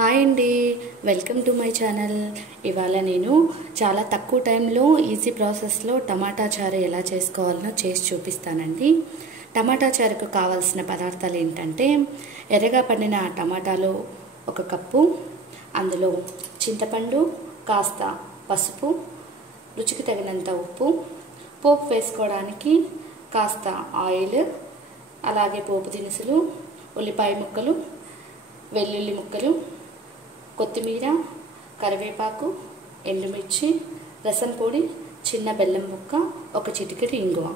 Hi అండి, welcome to my channel. ఇవాళ నేను చాలా తక్కువ టైంలో ఈజీ ప్రాసెస్లో టమాటా చారు ఎలా చేసుకోవాలో చేసి చూపిస్తానండి. టమాటా చారుకు కావాల్సిన పదార్థాలు ఏంటంటే ఎర్రగా పండిన టమాటాలు 1 కప్పు, అందులో చింతపండు, కాస్త పసుపు, రుచికి తగినంత ఉప్పు, పోపు వేసుకోవడానికి కాస్త ఆయిల్, అలాగే పోపు దినుసులు, ఉల్లిపాయ ముక్కలు, వెల్లుల్లి ముక్కలు, కొత్తిమీర, కరివేపాకు, ఎండుమిర్చి, రసం పొడి, చిన్న బెల్లం ముక్క, 1 చిటికెడు ఇంగువ.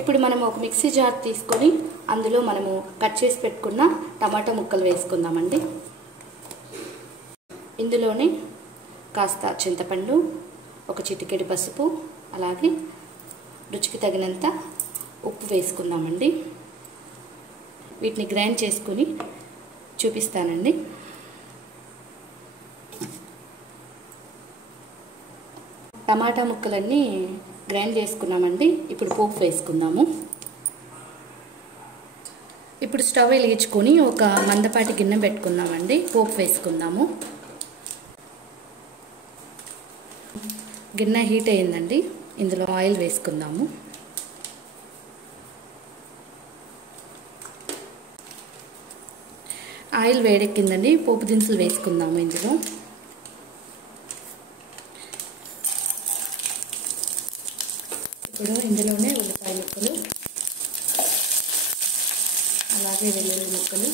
ఇప్పుడు మనం ఒక మిక్సీ జార్ తీసుకొని అందులో మనము కట్ చేసి పెట్టుకున్న టమాటా ముక్కలు వేసుకుందామండి. ఇందులోనే కాస్త చింతపండు, 1 చిటికెడు పసుపు, అలాగే రుచికి తగినంత ఉప్పు వేసుకుందామండి. వీటిని గ్రైండ్ చేసుకొని చూపిస్తానండి. టమాటా ముక్కలన్నీ గ్రైండ్ చేసుకున్నామండి. ఇప్పుడు పోపు వేసుకుందాము. ఇప్పుడు స్టవ్ వెలిగించుకొని ఒక మందపాటి గిన్నె పెట్టుకుందామండి. పోపు వేసుకుందాము. గిన్నె హీట్ అయ్యిందండి. ఇందులో ఆయిల్ వేసుకుందాము. ఆయిల్ వేడెక్కిందండి. పోపు దినుసులు వేసుకుందాము. ఇందులో ఇప్పుడు ఇందులోనే ఉల్లిపాయ ముక్కలు, అలాగే వెల్లుల్లి ముక్కలు,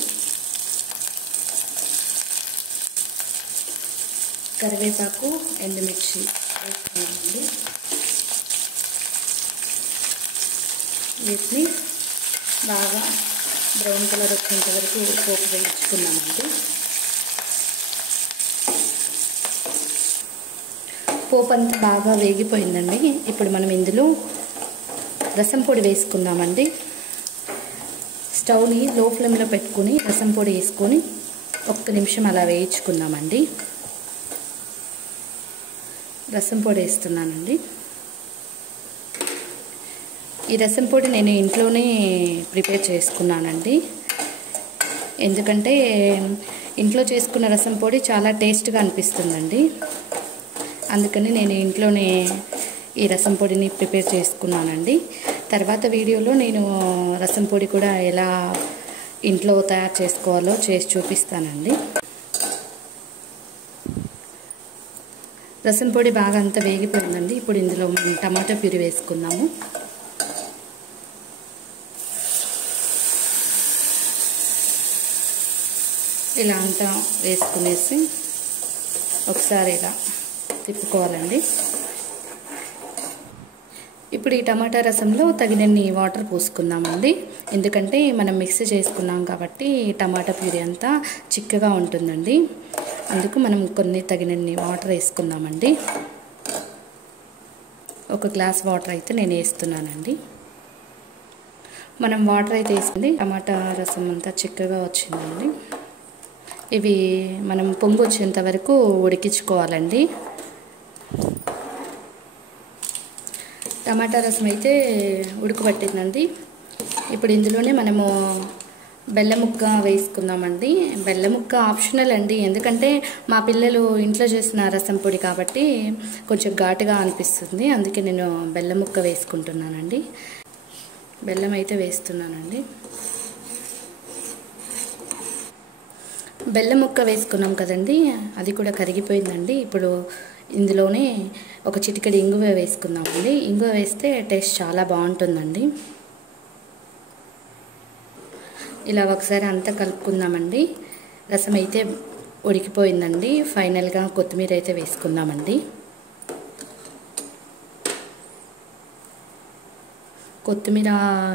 కరివేపాకు, ఎండుమిర్చి వేసుకున్నామండి. వీటిని బాగా బ్రౌన్ కలర్ వచ్చేంత వరకు పోపు వేయించుకున్నామండి. పోపు అంతా బాగా వేగిపోయిందండి. ఇప్పుడు మనం ఇందులో రసం పొడి వేసుకుందామండి. స్టవ్ని లో ఫ్లేమ్లో పెట్టుకుని రసం పొడి వేసుకొని 1 నిమిషం అలా వేయించుకుందామండి. రసం పొడి వేస్తున్నానండి. ఈ రసం పొడి నేను ఇంట్లోనే ప్రిపేర్ చేసుకున్నానండి. ఎందుకంటే ఇంట్లో చేసుకున్న రసం పొడి చాలా టేస్ట్గా అనిపిస్తుందండి. అందుకని నేను ఇంట్లోనే ఈ రసం పొడిని ప్రిపేర్ చేసుకున్నానండి. తర్వాత వీడియోలో నేను రసం పొడి కూడా ఎలా ఇంట్లో తయారు చేసుకోవాలో చేసి చూపిస్తానండి. రసం పొడి బాగా అంతా వేగిపోయిందండి. ఇప్పుడు ఇందులో టమాటా ప్యూరీ వేసుకుందాము. ఇలా అంతా వేసుకునేసి ఒకసారి ఇలా తిప్పుకోవాలండి. ఇప్పుడు ఈ టమాటా రసంలో తగినన్ని వాటర్ పోసుకుందామండి. ఎందుకంటే మనం మిక్సీ చేసుకున్నాం కాబట్టి టమాటా ప్యూరీ అంతా చిక్కగా ఉంటుందండి. అందుకు మనం కొన్ని తగినన్ని వాటర్ వేసుకుందామండి. 1 గ్లాస్ వాటర్ అయితే నేను వేస్తున్నానండి. మనం వాటర్ అయితే వేసుకుంది టమాటా రసం అంతా చిక్కగా వచ్చిందండి. ఇవి మనం పొంగు వచ్చేంత వరకు ఉడికించుకోవాలండి. టమాటా రసం అయితే ఉడకబట్టిందండి. ఇప్పుడు ఇందులోనే మనము బెల్లం ముక్క వేసుకుందామండి. బెల్లం ముక్క ఆప్షనల్ అండి. ఎందుకంటే మా పిల్లలు ఇంట్లో చేసిన రసం పొడి కాబట్టి కొంచెం ఘాటుగా అనిపిస్తుంది. అందుకే నేను బెల్లం ముక్క వేసుకుంటున్నానండి. బెల్లం అయితే వేస్తున్నానండి. బెల్లం ముక్క వేసుకున్నాం కదండి, అది కూడా కరిగిపోయిందండి. ఇప్పుడు ఇందులోనే 1 చిటికెడు ఇంగువ వేసుకుందామండి. ఇంగువ వేస్తే టేస్ట్ చాలా బాగుంటుందండి. ఇలా ఒకసారి అంతా కలుపుకుందామండి. రసం అయితే ఉడికిపోయిందండి. ఫైనల్గా కొత్తిమీర అయితే వేసుకుందామండి. కొత్తిమీర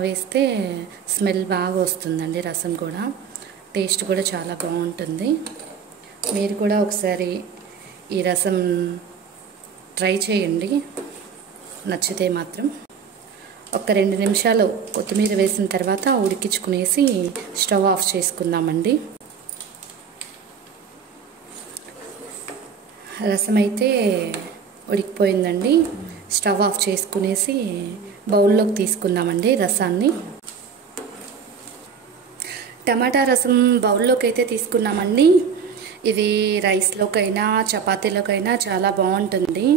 వేస్తే స్మెల్ బాగా వస్తుందండి. రసం కూడా టేస్ట్ కూడా చాలా బాగుంటుంది. మీరు కూడా ఒకసారి ఈ రసం ట్రై చేయండి, నచ్చితే మాత్రం. 1-2 నిమిషాలు కొత్తిమీర వేసిన తర్వాత ఉడికించుకునేసి స్టవ్ ఆఫ్ చేసుకుందామండి. రసం అయితే ఉడికిపోయిందండి. స్టవ్ ఆఫ్ చేసుకునేసి బౌల్లోకి తీసుకుందామండి రసాన్ని. టమాటా రసం బౌల్లోకి అయితే తీసుకున్నామండి. ఇది రైస్లోకైనా చపాతీలోకైనా చాలా బాగుంటుంది.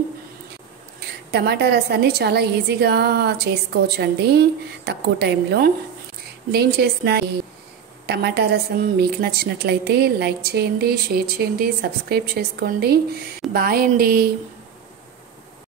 టమాటా రసాన్ని చాలా ఈజీగా చేసుకోవచ్చండి తక్కువ టైంలో. నేను చేసిన ఈ టమాటా రసం మీకు నచ్చినట్లయితే లైక్ చేయండి, షేర్ చేయండి, సబ్స్క్రైబ్ చేసుకోండి. బాయ్ అండి.